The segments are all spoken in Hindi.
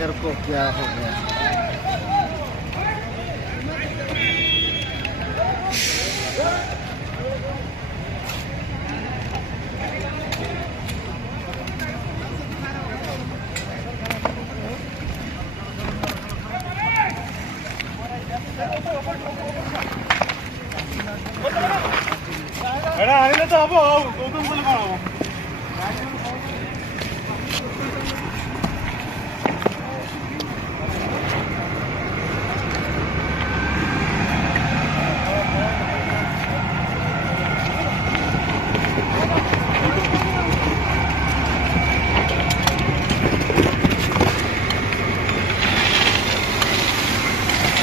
टाइगर को क्या हो गया? आने तो अब गौतम को लगाओ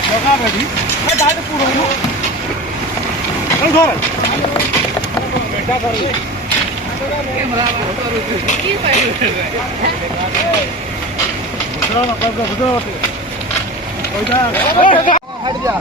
लगा बैठी मैं डाल पूरा हूं घर बेटा कर ले कैमरा की फाइल दूसरा ना कर दो कोई जा हट जा